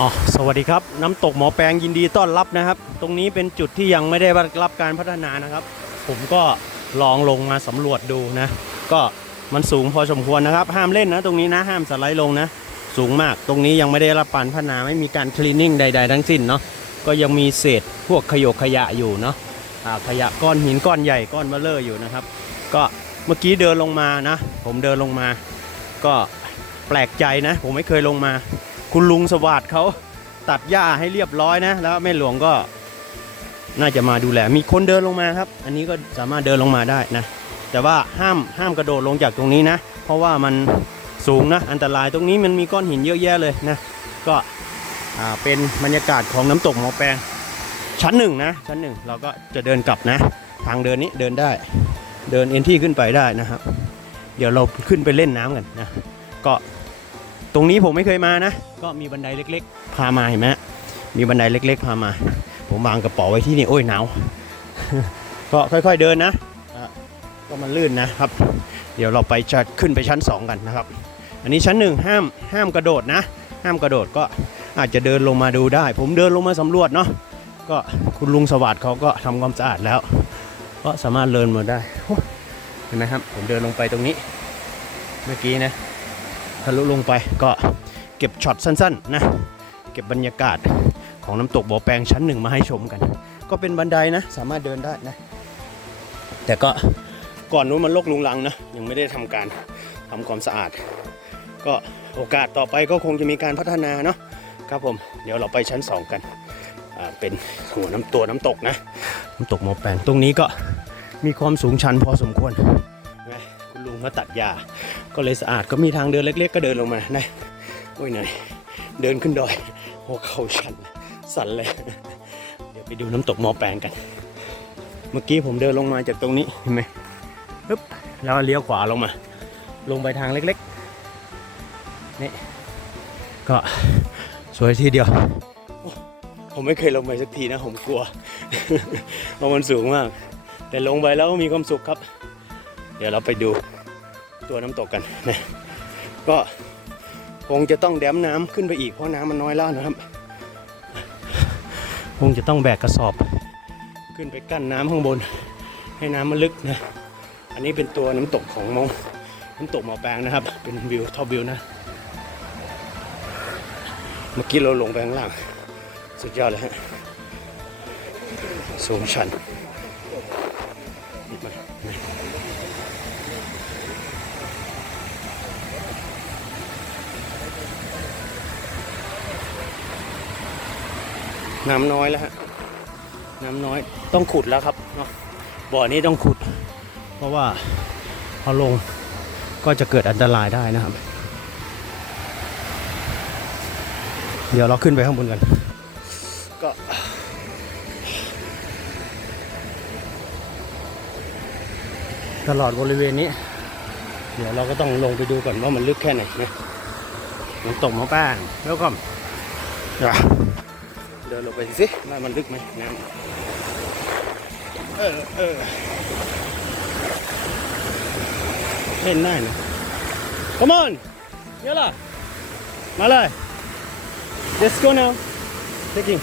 อ๋อสวัสดีครับน้ำตกหมอแปลงยินดีต้อนรับนะครับ ตรงนี้เป็นจุดที่ยังไม่ได้รับการพัฒนานะครับ ผมก็ลองลงมาสำรวจดูนะ ก็มันสูงพอสมควรนะครับ ห้ามเล่นนะ ตรงนี้นะห้ามสไลด์ลงนะ สูงมากตรงนี้ยังไม่ได้รับการพัฒนาไม่มีการคลีนนิ่งใด ๆ ทั้งสิ้นเนาะก็ยังมีเศษพวกขยกขยะอยู่เนาะขยะก้อนหินก้อนใหญ่ก้อนเบลเลอร์อยู่นะครับ ก็เมื่อกี้เดินลงมานะ ผมเดินลงมา ก็แปลกใจนะ ผมไม่เคยลงมา คุณลุงสวัสดิ์เขาตัดหญ้าให้เรียบร้อยนะ แล้วแม่หลวงก็น่าจะมาดูแล มีคนเดินลงมาครับ อันนี้ก็สามารถเดินลงมาได้นะ แต่ว่าห้ามห้ามกระโดดลงจากตรงนี้นะ เพราะว่ามันสูงนะ อันตรายตรงนี้มันมีก้อนหินเยอะแยะเลยนะ ก็เป็นบรรยากาศของน้ำตกหมอแปลงชั้นหนึ่งนะ ชั้นหนึ่งเราก็จะเดินกลับนะ ทางเดินนี้เดินได้ เดินเอ็นที่ขึ้นไปได้นะครับ เดี๋ยวเราขึ้นไปเล่นน้ำกันนะ ก็ ตรงนี้ผมไม่เคยมานะ ก็มีบันไดเล็ก ๆ พามาเห็นไหมมีบันไดเล็ก ๆ พามา ผมวางกระเป๋าไว้ที่นี่โอ้ยหนาวก็ค่อยๆเดินนะอะก็มันลื่นนะครับ เดี๋ยวเราไปจะขึ้นไปชั้น 2 กันนะครับ อันนี้ชั้นหนึ่งห้ามห้ามกระโดดนะ ห้ามกระโดดก็อาจจะเดินลงมาดูได้ ผมเดินลงมาสำรวจเนาะก็คุณลุงสวัสดิ์เขาก็ทำความสะอาดแล้ว ก็สามารถเดินมาได้โอ้เห็นไหมครับ ผมเดินลงไปตรงนี้ เมื่อกี้นะ ทะลุลงไปก็เก็บช็อตสั้นๆนะเก็บบรรยากาศของน้ำตกบ่อแปลงชั้นหนึ่งมาให้ชมกัน ก็เป็นบันไดนะสามารถเดินได้นะ แต่ก็ก่อนนู้นมันลกลุงลังนะยังไม่ได้ทำการทำความสะอาด ก็โอกาสต่อไปก็คงจะมีการพัฒนาเนาะครับผมเดี๋ยวเราไปชั้น 2 กันเป็นหัวน้ำตัวน้ำตกนะน้ำตกหมอแปลงตรงนี้ก็มีความสูงชันพอสมควร ลุงมาตัดหญ้าก็เลยสะอาดก็มีทางเดินเล็ก ๆ ก็เดินลงมานะโอ้ยเหนื่อยเดินขึ้นดอยหัวเข่าชันสั่นเลย เดี๋ยวไปดูน้ำตกมอแปลงกัน เมื่อกี้ผมเดินลงมาจากตรงนี้เห็นไหมปึ๊บแล้วเลี้ยวขวาลงมา ลงไปทางเล็กๆนี่ก็สวยทีเดียว ผมไม่เคยลงไปสักทีนะ ผมกลัวเพราะมันสูงมาก แต่ลงไปแล้วมีความสุขครับ เดี๋ยวเราไปดู ตัวน้ำตกกันนะก็คงจะต้องแดมน้ำขึ้นไปอีกเพราะน้ำมันน้อยแล้วนะครับคงจะต้องแบกกระสอบ ขึ้นไปกั้นน้ำข้างบน ให้น้ำมันลึกนะอันนี้เป็นตัวน้ำตกของมองน้ำตกหมอแปลงนะครับ เป็นวิวท็อปวิวนะ เมื่อกี้เราลงไปข้างล่าง สุดยอดเลยฮะสูงชัน น้ำน้อยแล้วฮะน้ำน้อยต้องขุดแล้วครับเนาะบ่อนี้ต้องขุด เพราะว่าพอลงก็จะเกิดอันตรายได้นะครับ เดี๋ยวเราขึ้นไปข้างบนกัน ก็ตลอดบริเวณนี้ เดี๋ยวเราก็ต้องลงไปดูก่อนว่ามันลึกแค่ไหนนะมันตกมาแป้งแล้วก็เ ดินลงไปสิว่ามันลึกไหมน้ำเออเออเล่นได้นะ Come on เยอะล่ะมาเลย Let's go now taking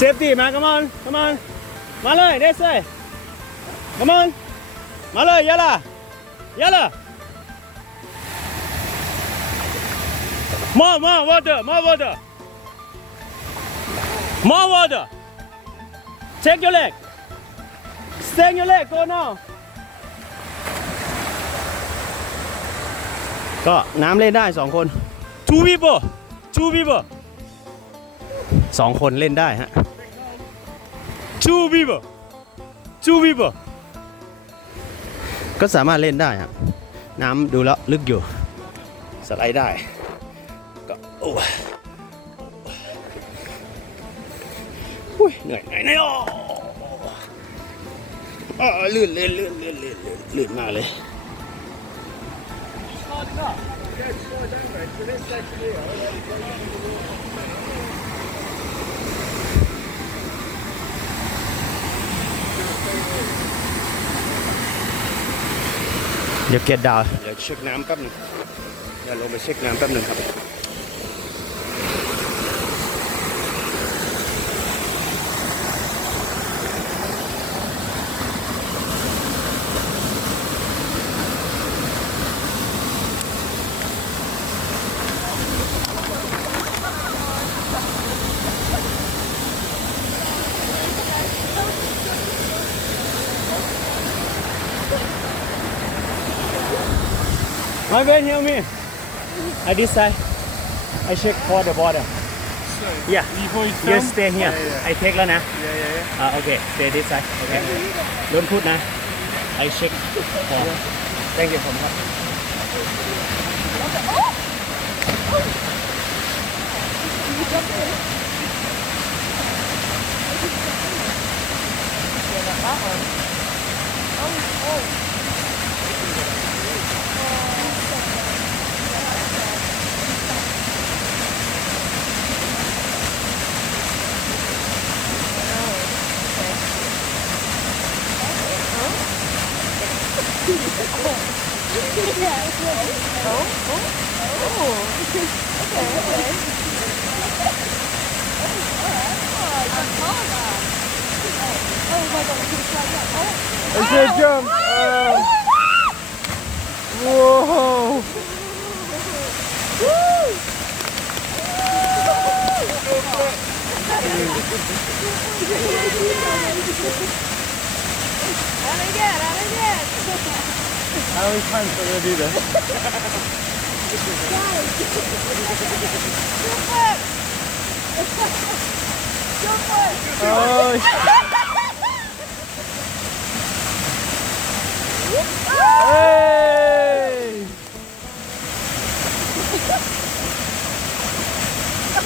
safety มา come on come on มาเลย Let's say come on มาเลยยาล่ะยาล่ะ more more water more water More water take your leg stand your leg go now ก็น้ำเล่นได้สองคน two people two people สองคนเล่นได้ฮะ two people two people ก็สามารถเล่นได้ครับน้ำดูแล้วลึกอยู่ สไลด์ได้ก็โอ้ อุ้ยเหนื่อยเหนื่อยเหนื่อยโอ้อ่าลื่นเล่นลื่นลื่นลื่นลื่นลื่นมากเลยเดี๋ยวเกียร์ดาวน์เดี๋ยวเช็คน้ำแป๊บหนึงเดี๋ยวลงไปเช็คน้ำแป๊บหนึงครับ My man, hear me. I this side. I check for the border. Yeah. Before you You film? stay here. Yeah, yeah, I take แล้วนะ yeah, yeah, yeah. อ่าโอเค stay this side โอเค don't put นะ I check for thank you ผมครับ Oh, oh, oh. okay, okay. Oh, alright. Oh, I got called on. Oh my god, we can try that. Oh. It's a jump. Uh, whoa. Woo! Woo! Not again, not again. How many times are we going to do this? Guys, flip. Don't flip. Oh. oh.